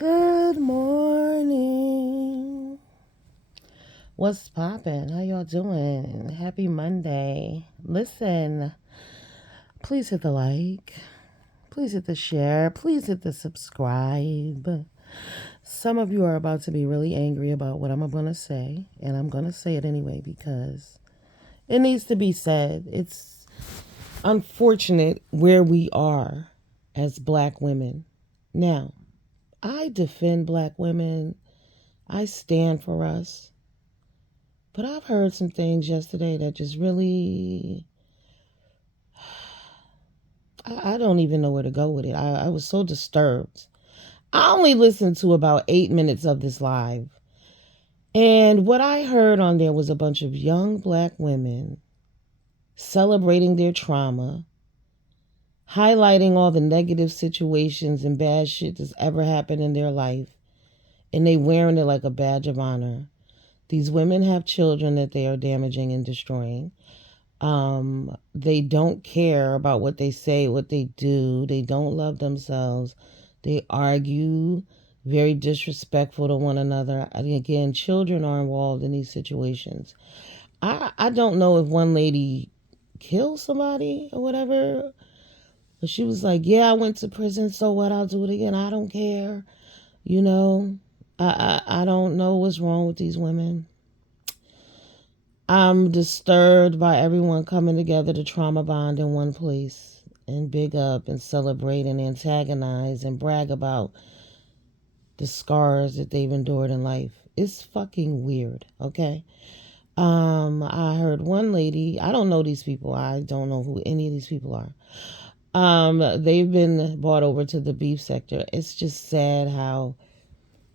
Good morning. What's poppin'? How y'all doing? Happy Monday. Listen, please hit the like. Please hit the share. Please hit the subscribe. Some of you are about to be really angry about what I'm going to say, and I'm going to say it anyway because it needs to be said. It's unfortunate where we are as black women. Now, I defend black women. I stand for us. But I've heard some things yesterday that just really, I don't even know where to go with it. I was so disturbed. I only listened to about 8 minutes of this live. And what I heard on there was a bunch of young black women celebrating their trauma, highlighting all the negative situations and bad shit that's ever happened in their life, and they wearing it like a badge of honor. These women have children that they are damaging and destroying. They don't care about what they say, what they do. They don't love themselves. They argue, very disrespectful to one another. Again, children are involved in these situations. I don't know if one lady killed somebody or whatever, but she was like, yeah, I went to prison, so what? I'll do it again. I don't care. You know, I don't know what's wrong with these women. I'm disturbed by everyone coming together to trauma bond in one place and big up and celebrate and antagonize and brag about the scars that they've endured in life. It's fucking weird, okay? I heard one lady, I don't know these people. I don't know who any of these people are. They've been brought over to the beef sector. It's just sad how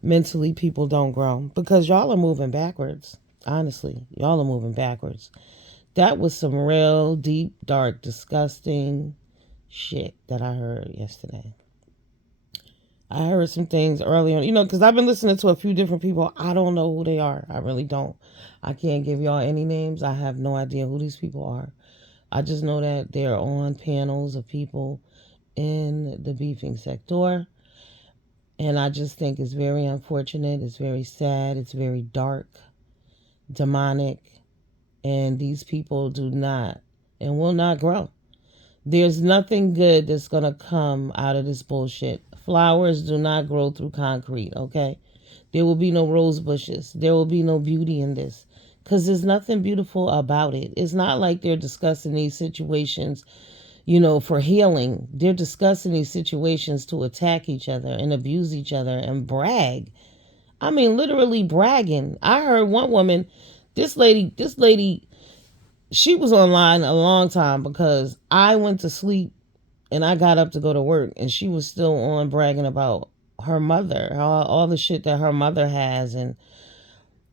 mentally people don't grow because y'all are moving backwards. Honestly, y'all are moving backwards. That was some real deep, dark, disgusting shit that I heard yesterday. I heard some things earlier, because I've been listening to a few different people. I don't know who they are. I really don't. I can't give y'all any names. I have no idea who these people are. I just know that they're on panels of people in the beefing sector. And I just think it's very unfortunate. It's very sad. It's very dark, demonic. And these people do not and will not grow. There's nothing good that's going to come out of this bullshit. Flowers do not grow through concrete, okay? There will be no rose bushes. There will be no beauty in this because there's nothing beautiful about it. It's not like they're discussing these situations, for healing. They're discussing these situations to attack each other and abuse each other and brag. I mean, literally bragging. I heard one woman, this lady, she was online a long time because I went to sleep and I got up to go to work and she was still on bragging about her mother, all the shit that her mother has. And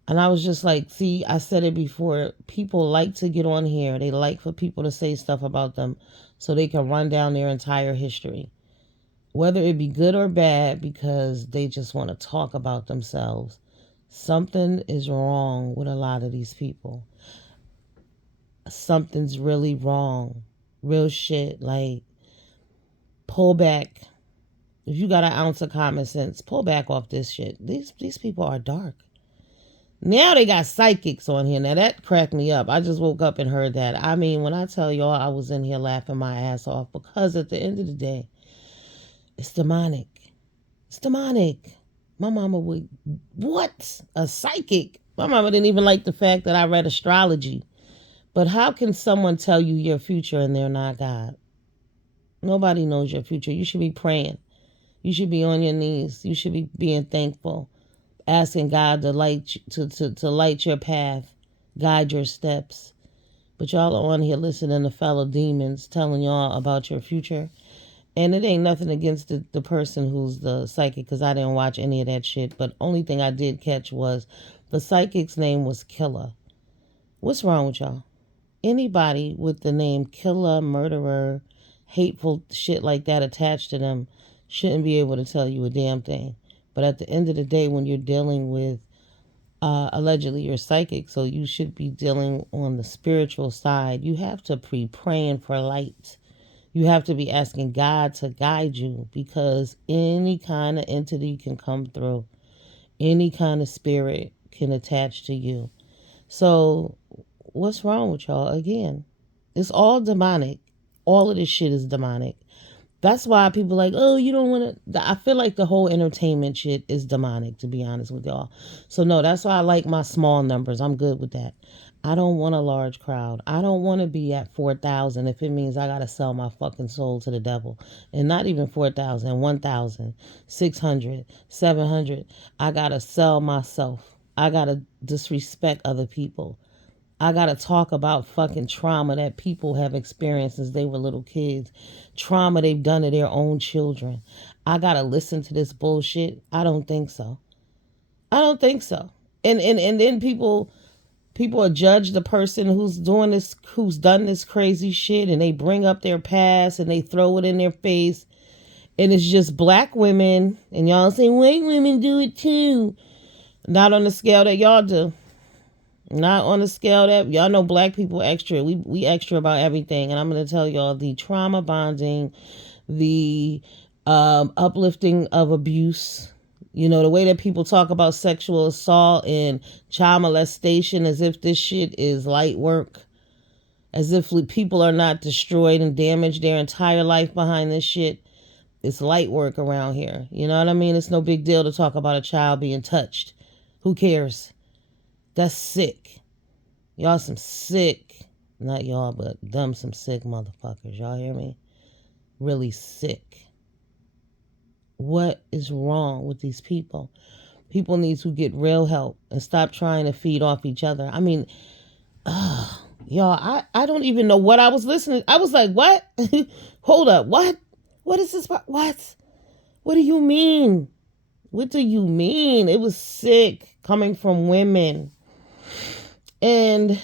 I was just like, see, I said it before. People like to get on here. They like for people to say stuff about them so they can run down their entire history, whether it be good or bad, because they just want to talk about themselves. Something is wrong with a lot of these people. Something's really wrong. Real shit. Like, pull back. If you got an ounce of common sense, pull back off this shit. These people are dark. Now they got psychics on here. Now that cracked me up. I just woke up and heard that. I mean, when I tell y'all I was in here laughing my ass off because at the end of the day, it's demonic. It's demonic. My mama would, what? A psychic? My mama didn't even like the fact that I read astrology. But how can someone tell you your future and they're not God? Nobody knows your future. You should be praying. You should be on your knees. You should be being thankful, asking God to light to light your path, guide your steps. But y'all are on here listening to fellow demons telling y'all about your future. And it ain't nothing against the person who's the psychic, because I didn't watch any of that shit. But only thing I did catch was the psychic's name was Killer. What's wrong with y'all? Anybody with the name killer, murderer, hateful shit like that attached to them shouldn't be able to tell you a damn thing. But at the end of the day, when you're dealing with allegedly you're psychic, so you should be dealing on the spiritual side. You have to be praying for light. You have to be asking God to guide you, because any kind of entity can come through. Any kind of spirit can attach to you. So, what's wrong with y'all? Again, it's all demonic. All of this shit is demonic. That's why people are like, oh, you don't want to. I feel like the whole entertainment shit is demonic, to be honest with y'all. So, no, that's why I like my small numbers. I'm good with that. I don't want a large crowd. I don't want to be at 4,000 if it means I got to sell my fucking soul to the devil. And not even 4,000, 1,000, 600, 700. I got to sell myself. I got to disrespect other people. I got to talk about fucking trauma that people have experienced since they were little kids. Trauma they've done to their own children. I got to listen to this bullshit. I don't think so. I don't think so. And then people judge the person who's doing this, who's done this crazy shit, and they bring up their past and they throw it in their face. And it's just black women, and y'all say white women do it too. Not on the scale that y'all do. Not on the scale that y'all know. Black people extra. We extra about everything. And I'm gonna tell y'all, the trauma bonding, the uplifting of abuse, you know, the way that people talk about sexual assault and child molestation as if this shit is light work, as if people are not destroyed and damaged their entire life behind this shit. It's light work around here. You know what I mean? It's no big deal to talk about a child being touched. Who cares? That's sick. Y'all some sick, not y'all, but them some sick motherfuckers. Y'all hear me? Really sick. What is wrong with these people? People need to get real help and stop trying to feed off each other. I mean, y'all, I don't even know what I was listening. I was like, what? Hold up, what? What is this? What? What do you mean? What do you mean? It was sick coming from women. And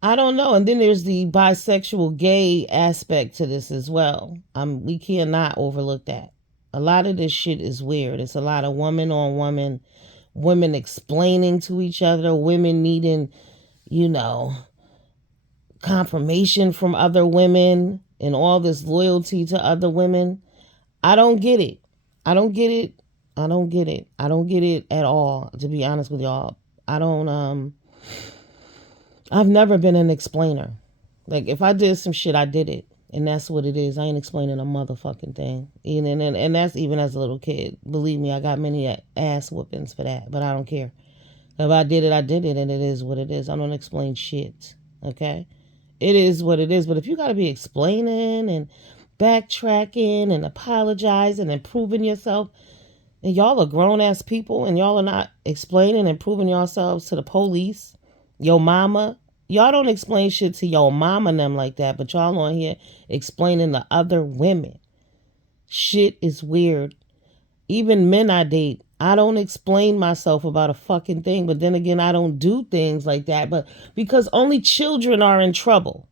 I don't know. And then there's the bisexual gay aspect to this as well. We cannot overlook that. A lot of this shit is weird. It's a lot of woman on woman, women explaining to each other, women needing, you know, confirmation from other women and all this loyalty to other women. I don't get it. I don't get it. I don't get it. I don't get it at all, to be honest with y'all. I've never been an explainer. Like, if I did some shit, I did it. And that's what it is. I ain't explaining a motherfucking thing. And that's even as a little kid. Believe me, I got many ass whoopings for that. But I don't care. If I did it, I did it. And it is what it is. I don't explain shit. Okay? It is what it is. But if you got to be explaining and backtracking and apologizing and proving yourself, and y'all are grown-ass people, and y'all are not explaining and proving yourselves to the police, your mama. Y'all don't explain shit to your mama and them like that, but y'all on here explaining to other women. Shit is weird. Even men I date, I don't explain myself about a fucking thing, but then again, I don't do things like that. But because only children are in trouble.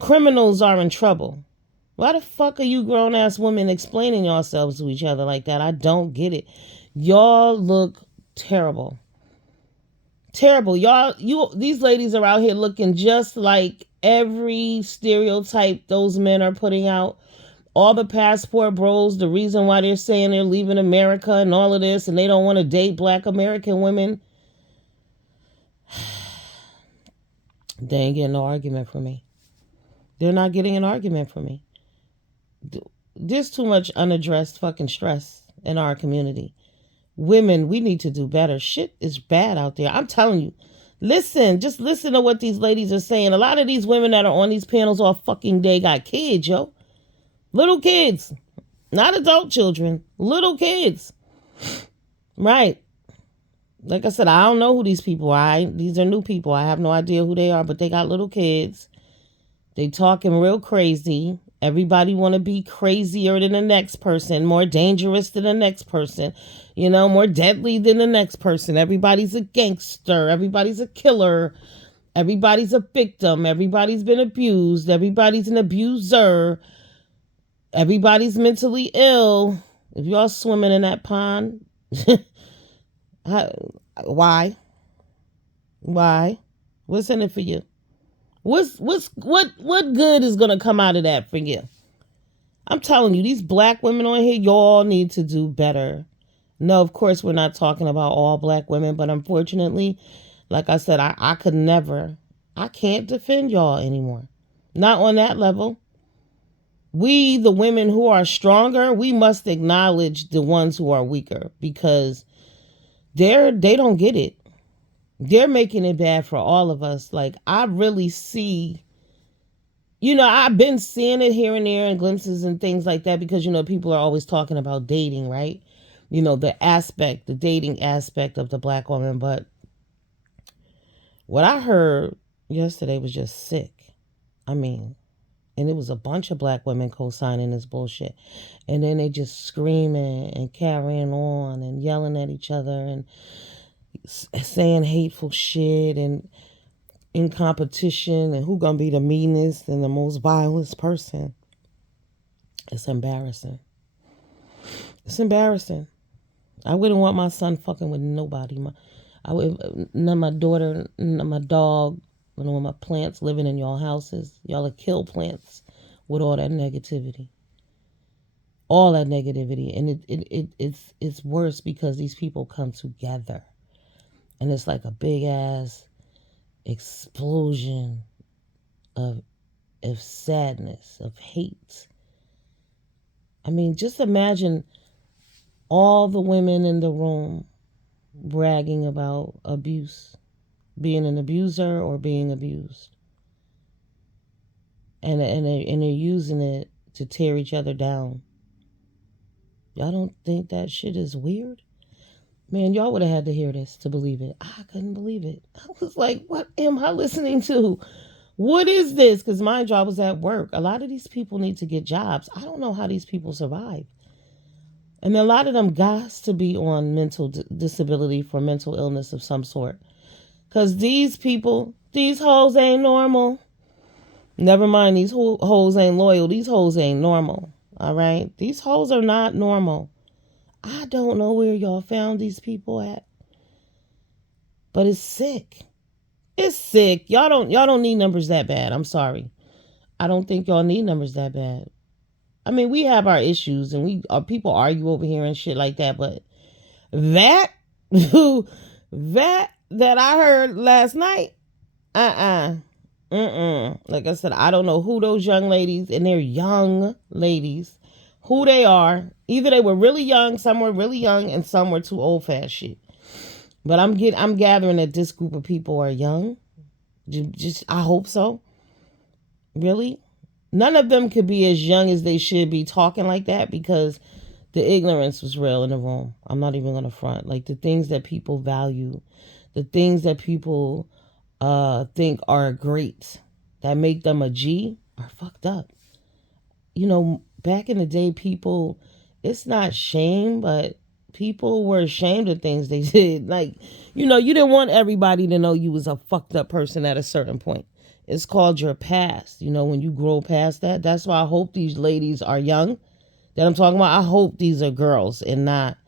Criminals are in trouble. Why the fuck are you grown-ass women explaining yourselves to each other like that? I don't get it. Y'all look terrible. Terrible. These ladies are out here looking just like every stereotype those men are putting out. All the passport bros, the reason why they're saying they're leaving America and all of this, and they don't want to date black American women. They ain't getting no argument from me. They're not getting an argument from me. There's too much unaddressed fucking stress in our community. Women, we need to do better. Shit is bad out there. I'm telling you. Just listen to what these ladies are saying. A lot of these women that are on these panels all fucking day got kids, yo. Little kids. Not adult children. Little kids. Right. Like I said, I don't know who these people are. These are new people. I have no idea who they are, but they got little kids. They talking real crazy. Everybody want to be crazier than the next person, more dangerous than the next person, you know, more deadly than the next person. Everybody's a gangster. Everybody's a killer. Everybody's a victim. Everybody's been abused. Everybody's an abuser. Everybody's mentally ill. If y'all swimming in that pond, why? Why? What's in it for you? What good is gonna come out of that for you? I'm telling you, these black women on here, y'all need to do better. No, of course we're not talking about all black women, but unfortunately, like I said, I could never, I can't defend y'all anymore. Not on that level. We, the women who are stronger, we must acknowledge the ones who are weaker because they don't get it. They're making it bad for all of us. Like I really see, I've been seeing it here and there in glimpses and things like that because people are always talking about dating, right? The dating aspect of the black woman, but what I heard yesterday was just sick. I mean, and it was a bunch of black women co-signing this bullshit. And then they just screaming and carrying on and yelling at each other and saying hateful shit and in competition and who gonna be the meanest and the most vilest person. It's embarrassing. It's embarrassing. I wouldn't want my son fucking with nobody. None of my daughter, none of my dog, none of my plants living in y'all houses. Y'all are kill plants with all that negativity. All that negativity. And it's worse because these people come together. And it's like a big ass explosion of sadness, of hate. I mean, just imagine all the women in the room bragging about abuse, being an abuser or being abused. And they're using it to tear each other down. Y'all don't think that shit is weird? Man, y'all would have had to hear this to believe it. I couldn't believe it. I was like, what am I listening to? What is this? Because mind you, I was at work. A lot of these people need to get jobs. I don't know how these people survive. And a lot of them got to be on mental disability for mental illness of some sort. Because these people, these hoes ain't normal. Never mind, these hoes ain't loyal. These hoes ain't normal. All right? These hoes are not normal. I don't know where y'all found these people at. But it's sick. It's sick. Y'all don't need numbers that bad. I'm sorry. I don't think y'all need numbers that bad. I mean, we have our issues and people argue over here and shit like that, but that that I heard last night, like I said, I don't know who those young ladies, and they're young ladies, who they are. Either they were really young, some were really young, and some were too old for that shit. But I'm gathering that this group of people are young. Just I hope so. Really? None of them could be as young as they should be talking like that because the ignorance was real in the room. I'm not even going to front. Like the things that people value, the things that people think are great, that make them a G, are fucked up. Back in the day, people, it's not shame, but people were ashamed of things they did. Like, you didn't want everybody to know you was a fucked up person at a certain point. It's called your past. When you grow past that, that's why I hope these ladies are young that I'm talking about. I hope these are girls and not,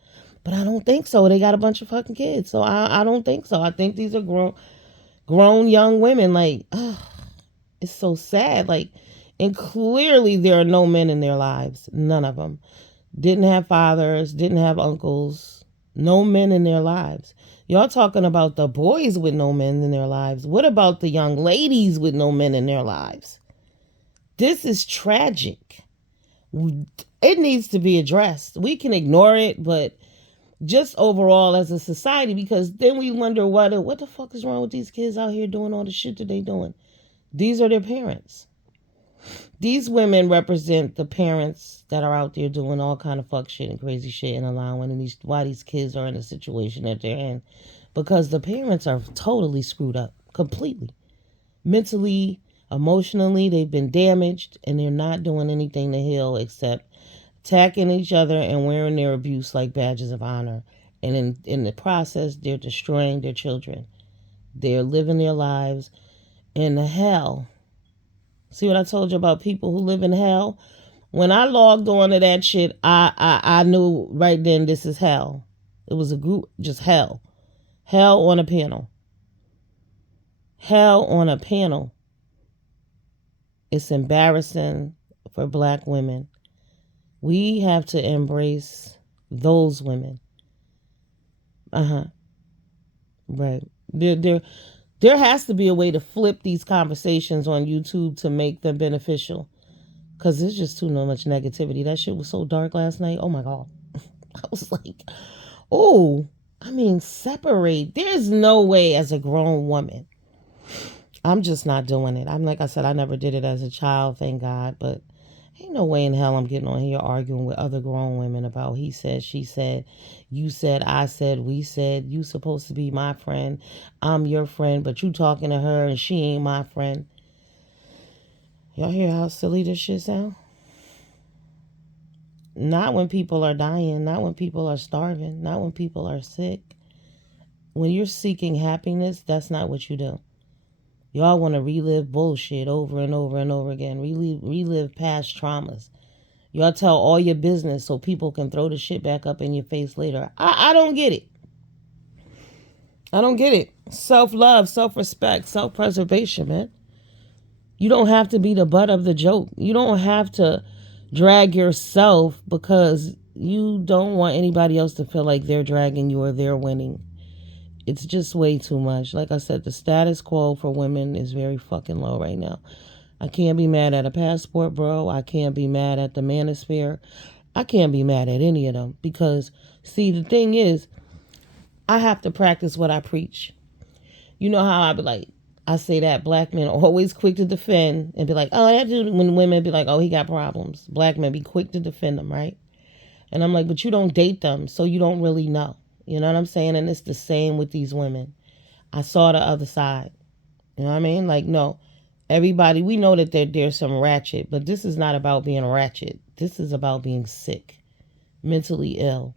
but I don't think so. They got a bunch of fucking kids. So I don't think so. I think these are grown young women. Like, it's so sad. Like, and clearly there are no men in their lives. None of them. Didn't have fathers, didn't have uncles, no men in their lives. Y'all talking about the boys with no men in their lives. What about the young ladies with no men in their lives? This is tragic. It needs to be addressed. We can ignore it, but just overall as a society, because then we wonder what the fuck is wrong with these kids out here doing all the shit that they doing. These are their parents. These women represent the parents that are out there doing all kind of fuck shit and crazy shit and allowing why these kids are in the situation that they're in. Because the parents are totally screwed up. Completely. Mentally, emotionally, they've been damaged and they're not doing anything to heal except attacking each other and wearing their abuse like badges of honor. And in the process, they're destroying their children. They're living their lives in hell. See what I told you about people who live in hell? When I logged on to that shit, I knew right then this is hell. It was a group, just hell. Hell on a panel. Hell on a panel. It's embarrassing for black women. We have to embrace those women. Uh-huh. Right. There has to be a way to flip these conversations on YouTube to make them beneficial. Cause there's just too much negativity. That shit was so dark last night. Oh my god. I was like, oh, I mean, separate. There's no way as a grown woman. I'm just not doing it. I'm like I said, I never did it as a child, thank God. But ain't no way in hell I'm getting on here arguing with other grown women about he said, she said, you said, I said, we said, you supposed to be my friend. I'm your friend, but you talking to her and she ain't my friend. Y'all hear how silly this shit sound? Not when people are dying, not when people are starving, not when people are sick. When you're seeking happiness, that's not what you do. Y'all want to relive bullshit over and over and over again. Relive past traumas. Y'all tell all your business so people can throw the shit back up in your face later. I don't get it. I don't get it. Self-love, self-respect, self-preservation, man. You don't have to be the butt of the joke. You don't have to drag yourself because you don't want anybody else to feel like they're dragging you or they're winning. It's just way too much. Like I said, the status quo for women is very fucking low right now. I can't be mad at a passport, bro. I can't be mad at the manosphere. I can't be mad at any of them because, see, the thing is, I have to practice what I preach. You know how I be like, I say that black men are always quick to defend and be like, oh, that dude, when women be like, oh, he got problems. Black men be quick to defend them, right? And I'm like, but you don't date them, so you don't really know. You know what I'm saying? And it's the same with these women. I saw the other side. You know what I mean? Like, no, everybody, we know that there's some ratchet, but this is not about being ratchet. This is about being sick, mentally ill.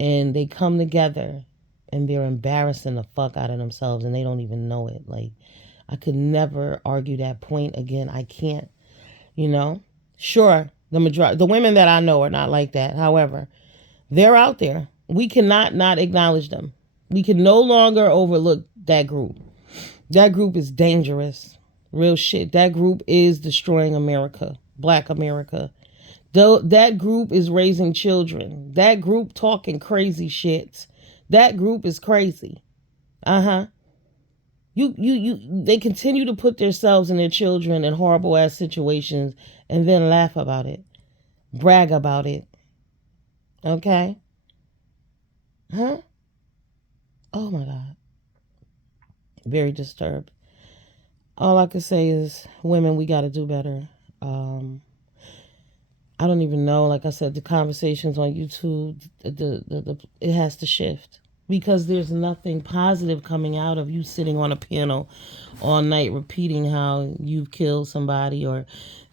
And they come together and they're embarrassing the fuck out of themselves and they don't even know it. Like, I could never argue that point again. I can't, you know? Sure, the women that I know are not like that. However, they're out there. We cannot not acknowledge them. We can no longer overlook that group. That group is dangerous. Real shit. That group is destroying America, Black America. That group is raising children. That group talking crazy shit. That group is crazy. Uh-huh. They continue to put themselves and their children in horrible ass situations and then laugh about it. Brag about it. Okay? Huh? Oh my God. Very disturbed. All I can say is, women, we got to do better. I don't even know. Like I said, the conversations on YouTube, it has to shift because there's nothing positive coming out of you sitting on a panel all night repeating how you've killed somebody or,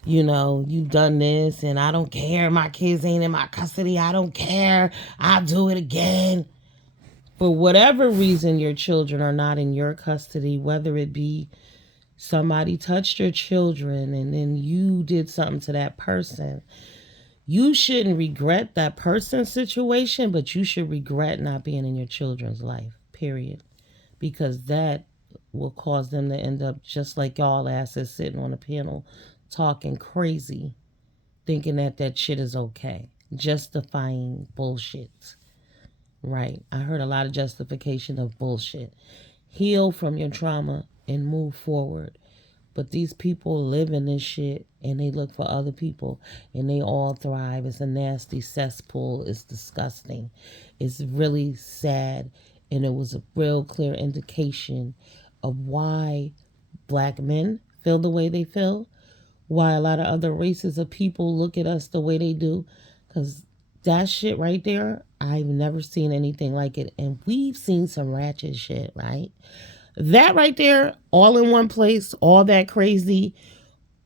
you know, you've done this and I don't care. My kids ain't in my custody. I don't care. I'll do it again. For whatever reason, your children are not in your custody, whether it be somebody touched your children and then you did something to that person. You shouldn't regret that person's situation, but you should regret not being in your children's life, period. Because that will cause them to end up just like y'all asses sitting on a panel talking crazy, thinking that that shit is okay, justifying bullshit. Right. I heard a lot of justification of bullshit. Heal from your trauma and move forward. But these people live in this shit and they look for other people and they all thrive. It's a nasty cesspool. It's disgusting. It's really sad. And it was a real clear indication of why black men feel the way they feel, why a lot of other races of people look at us the way they do. Because that shit right there, I've never seen anything like it. And we've seen some ratchet shit, right? That right there, all in one place, all that crazy,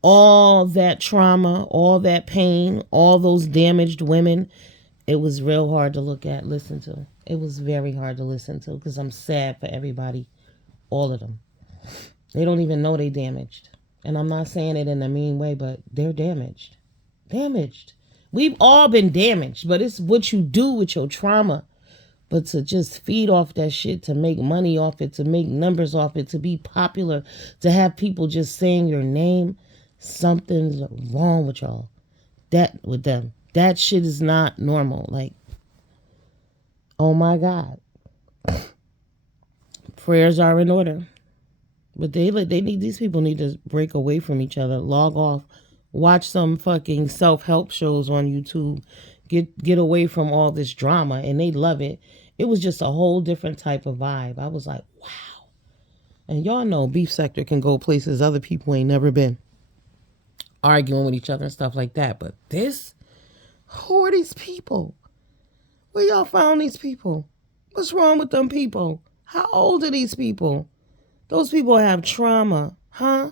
all that trauma, all that pain, all those damaged women, it was real hard to look at, listen to. It was very hard to listen to because I'm sad for everybody, all of them. They don't even know they damaged. And I'm not saying it in a mean way, but they're damaged. Damaged. We've all been damaged, but it's what you do with your trauma. But to just feed off that shit, to make money off it, to make numbers off it, to be popular, to have people just saying your name, Something's wrong with y'all. With them. That shit is not normal. Like, oh my God. Prayers are in order. But these people need to break away from each other, log off, watch some fucking self-help shows on YouTube, get away from all this drama, and they love it. It was just a whole different type of vibe. I was like, wow. And y'all know Beef Sector can go places other people ain't never been, arguing with each other and stuff like that. But this, who are these people? Where y'all found these people? What's wrong with them people? How old are these people? Those people have trauma, huh?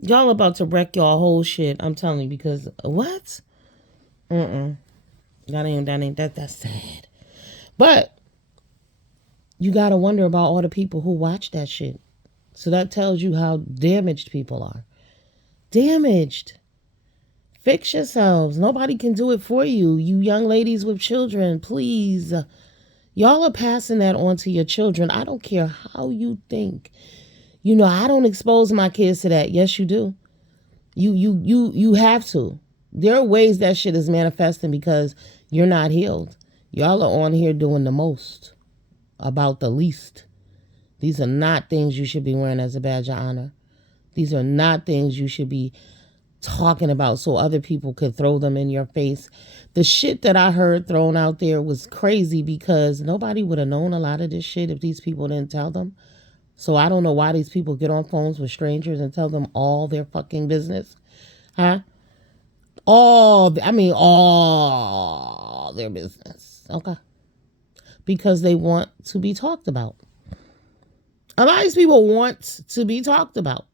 Y'all about to wreck y'all whole shit. I'm telling you, because what? That's sad. But you gotta wonder about all the people who watch that shit. So that tells you how damaged people are. Damaged. Fix yourselves. Nobody can do it for you. You young ladies with children, please. Y'all are passing that on to your children. I don't care how you think. You know, I don't expose my kids to that. Yes, you do. You have to. There are ways that shit is manifesting because you're not healed. Y'all are on here doing the most about the least. These are not things you should be wearing as a badge of honor. These are not things you should be talking about so other people could throw them in your face. The shit that I heard thrown out there was crazy because nobody would have known a lot of this shit if these people didn't tell them. So I don't know why these people get on phones with strangers and tell them all their fucking business. Huh? All their business. Okay. Because they want to be talked about. A lot of these people want to be talked about.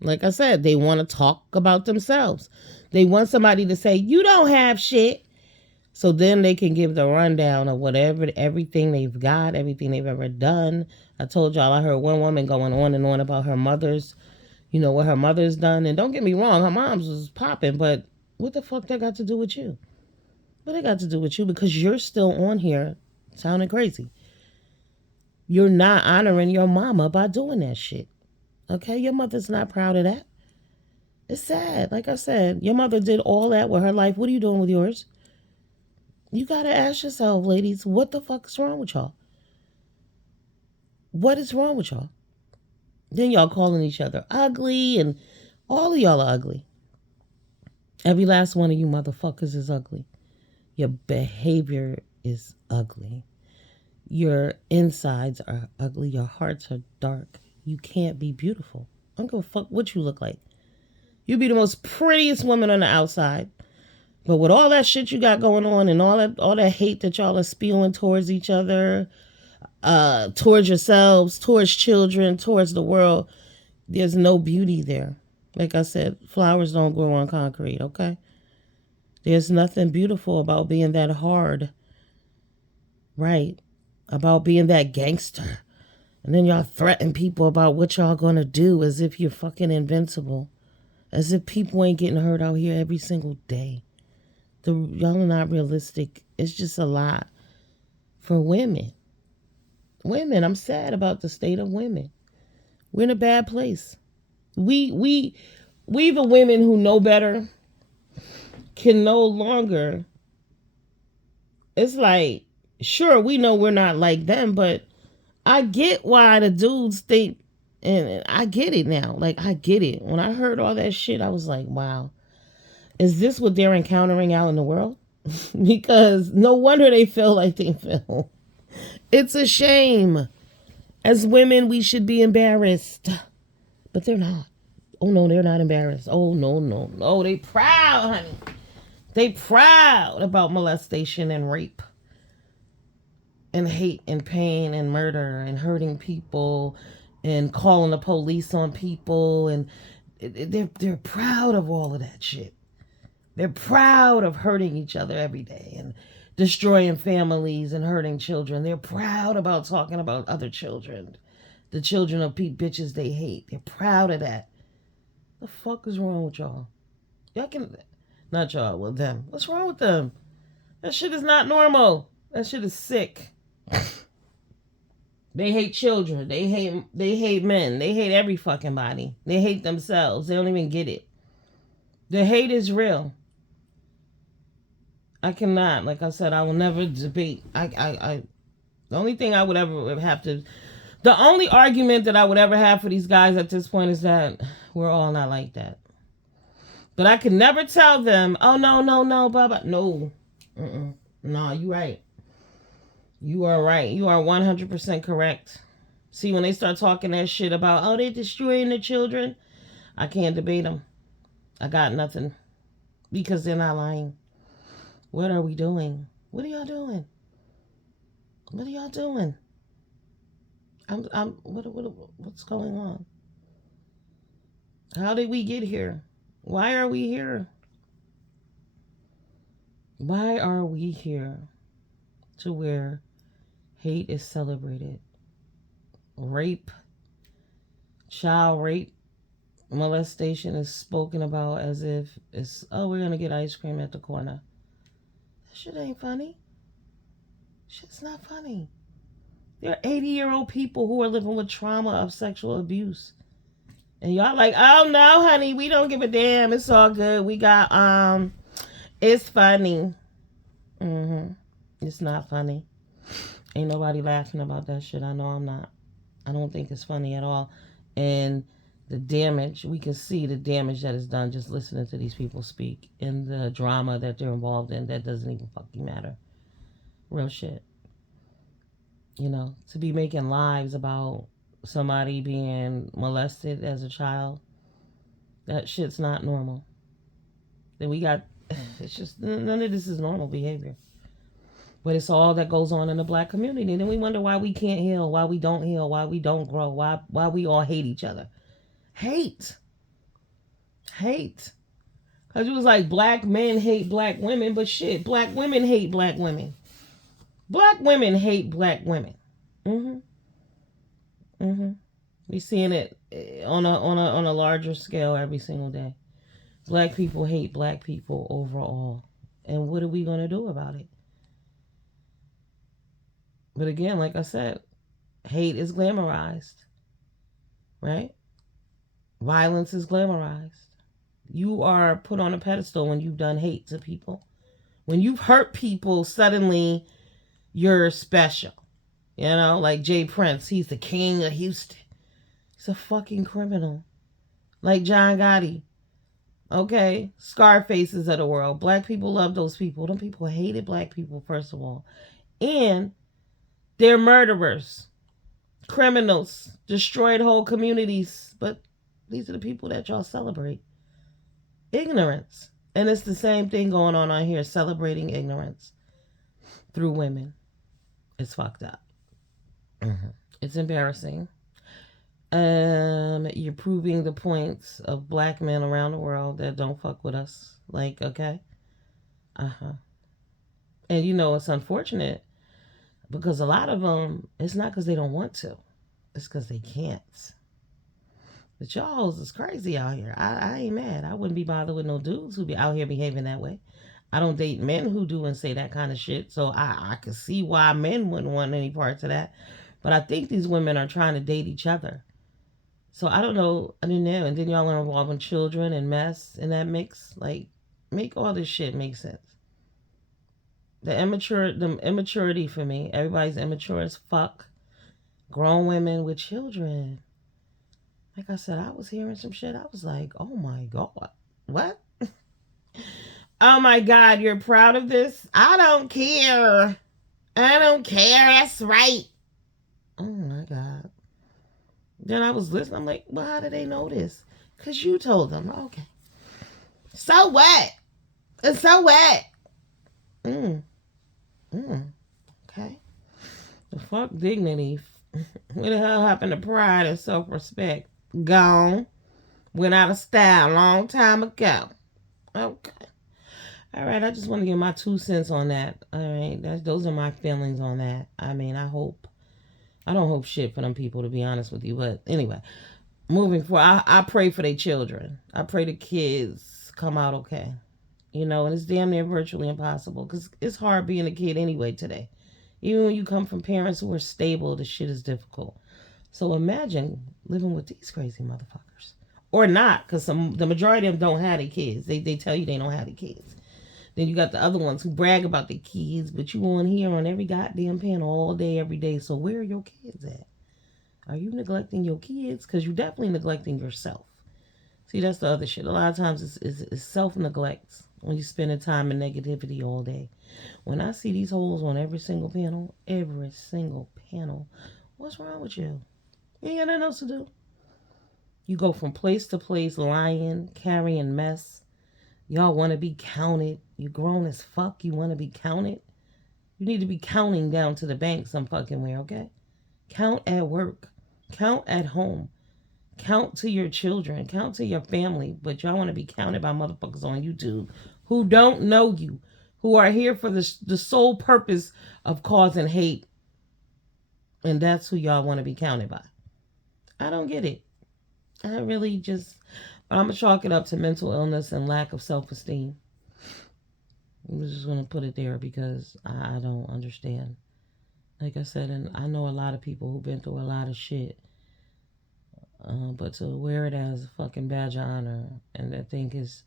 Like I said, they want to talk about themselves. They want somebody to say, you don't have shit. So then they can give the rundown of everything they've got, everything they've ever done. I told y'all I heard one woman going on and on about her mother's, what her mother's done. And don't get me wrong, her mom's was popping, but what the fuck that got to do with you? What it got to do with you? Because you're still on here sounding crazy. You're not honoring your mama by doing that shit. Okay, your mother's not proud of that. It's sad. Like I said, your mother did all that with her life. What are you doing with yours? You gotta ask yourself, ladies, what the fuck is wrong with y'all? What is wrong with y'all? Then y'all calling each other ugly, and all of y'all are ugly. Every last one of you motherfuckers is ugly. Your behavior is ugly. Your insides are ugly. Your hearts are dark. You can't be beautiful. I don't give a fuck what you look like. You be the most prettiest woman on the outside. But with all that shit you got going on and all that hate that y'all are spewing towards each other, towards yourselves, towards children, towards the world, there's no beauty there. Like I said, flowers don't grow on concrete, okay? There's nothing beautiful about being that hard. Right. About being that gangster. And then y'all threaten people about what y'all gonna do as if you're fucking invincible. As if people ain't getting hurt out here every single day. Y'all are not realistic. It's just a lot for women. Women, I'm sad about the state of women. We're in a bad place. We the women who know better can no longer. It's like, sure, we know we're not like them, but I get why the dudes think, and I get it now. Like, I get it. When I heard all that shit, I was like, wow, is this what they're encountering out in the world? Because no wonder they feel like they feel. It's a shame. As women, we should be embarrassed. But they're not. Oh, no, they're not embarrassed. Oh, no. They proud, honey. They proud about molestation and rape. And hate and pain and murder and hurting people and calling the police on people. And they're proud of all of that shit. They're proud of hurting each other every day and destroying families and hurting children. They're proud about talking about other children. The children of bitches they hate. They're proud of that. The fuck is wrong with y'all? Not y'all, well, them. What's wrong with them? That shit is not normal. That shit is sick. They hate children. They hate men. They hate every fucking body. They hate themselves. They don't even get it. The hate is real. I cannot, like I said, I will never debate. The only thing I would ever have to, the only argument that I would ever have for these guys at this point is that we're all not like that. But I could never tell them, oh no, no, no, blah blah. No, no, you right. You are right. You are 100% correct. See, when they start talking that shit about, oh, they destroying the children, I can't debate them. I got nothing because they're not lying. What are we doing? What are y'all doing? What are y'all doing? What's going on? How did we get here? Why are we here? Why are we here to where hate is celebrated? Rape, child rape, molestation is spoken about as if it's, oh, we're going to get ice cream at the corner. That shit ain't funny. Shit's not funny. There are 80-year-old people who are living with trauma of sexual abuse. And y'all like, oh no, honey, we don't give a damn. It's all good. We got, it's funny. It's not funny. Ain't nobody laughing about that shit. I know I'm not. I don't think it's funny at all. And the damage, we can see the damage that is done just listening to these people speak and the drama that they're involved in that doesn't even fucking matter. Real shit. You know, to be making lives about somebody being molested as a child, that shit's not normal. Then we got, it's just, none of this is normal behavior. But it's all that goes on in the black community. And then we wonder why we can't heal, why we don't heal, why we don't grow, why we all hate each other. Hate. Because it was like black men hate black women, but shit, black women hate black women. Black women hate black women. We seeing it on a larger scale every single day. Black people hate black people overall. And what are we going to do about it? But again, like I said, hate is glamorized. Right? Violence is glamorized. You are put on a pedestal when you've done hate to people. When you've hurt people, suddenly you're special. You know, like Jay Prince, he's the king of Houston. He's a fucking criminal. Like John Gotti. Okay? Scarfaces of the world. Black people love those people. Them people hated black people, first of all. And they're murderers. Criminals. Destroyed whole communities. But these are the people that y'all celebrate. Ignorance. And it's the same thing going on here. Celebrating ignorance. Through women. It's fucked up. It's embarrassing. You're proving the points of black men around the world that don't fuck with us. Like, okay? And you know, it's unfortunate because a lot of them, it's not because they don't want to. It's because they can't. But y'all is crazy out here. I ain't mad. I wouldn't be bothered with no dudes who be out here behaving that way. I don't date men who do and say that kind of shit. So I could see why men wouldn't want any parts of that. But I think these women are trying to date each other. So I don't know. I don't know. And then y'all are involving children and mess in that mix. Like, make all this shit make sense. The immaturity for me. Everybody's immature as fuck. Grown women with children. Like I said, I was hearing some shit. I was like, oh my God. What? Oh my God, you're proud of this? I don't care. I don't care. That's right. Oh my God. Then I was listening. I'm like, well, how did they know this? Because you told them. Okay. So what? So what? Okay. The fuck dignity. What the hell happened to pride and self-respect? Gone. Went out of style a long time ago. Okay. All right, I just want to give my 2 cents on that. All right, those are my feelings on that. I mean, I don't hope shit for them people, to be honest with you. But anyway, moving forward, I pray for their children. I pray the kids come out okay. You know, and it's damn near virtually impossible because it's hard being a kid anyway today. Even when you come from parents who are stable, the shit is difficult. So imagine living with these crazy motherfuckers. Or not, because the majority of them don't have their kids. They tell you they don't have their kids. Then you got the other ones who brag about their kids, but you on here on every goddamn panel all day, every day. So where are your kids at? Are you neglecting your kids? Because you're definitely neglecting yourself. See, that's the other shit. A lot of times it's self neglect when you spending time in negativity all day. When I see these holes on every single panel, what's wrong with you? You ain't got nothing else to do. You go from place to place lying, carrying mess. Y'all want to be counted. You grown as fuck. You want to be counted. You need to be counting down to the bank some fucking way, okay? Count at work. Count at home. Count to your children. Count to your family. But y'all want to be counted by motherfuckers on YouTube who don't know you, who are here for the sole purpose of causing hate. And that's who y'all want to be counted by. I don't get it. I really just, but I'm going to chalk it up to mental illness and lack of self-esteem. I'm just going to put it there because I don't understand. Like I said, and I know a lot of people who've been through a lot of shit. But to wear it as a fucking badge of honor and I think is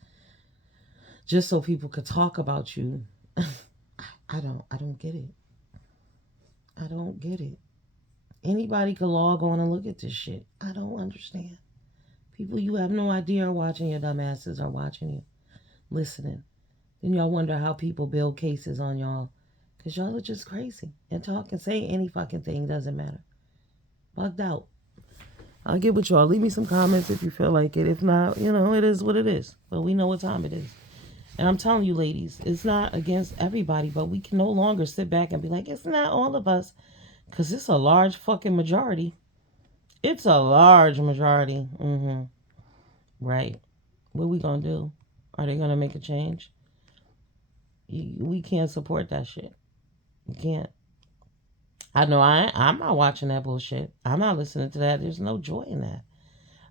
just so people could talk about you. I don't get it. I don't get it. Anybody could log on and look at this shit. I don't understand. People you have no idea are watching your dumbasses are watching you, listening. Then y'all wonder how people build cases on y'all. Because y'all are just crazy. And talk and say any fucking thing doesn't matter. Bugged out. I'll get with y'all. Leave me some comments if you feel like it. If not, it is what it is. But we know what time it is. And I'm telling you, ladies, it's not against everybody, but we can no longer sit back and be like, it's not all of us. Because it's a large fucking majority. It's a large majority. Right. What we gonna do? Are they gonna make a change? We can't support that shit. We can't. I know I'm not watching that bullshit. I'm not listening to that. There's no joy in that.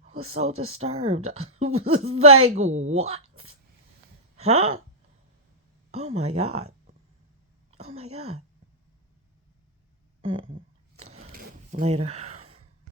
I was so disturbed. I was like, what? Huh? Oh my God. Oh my God. Later.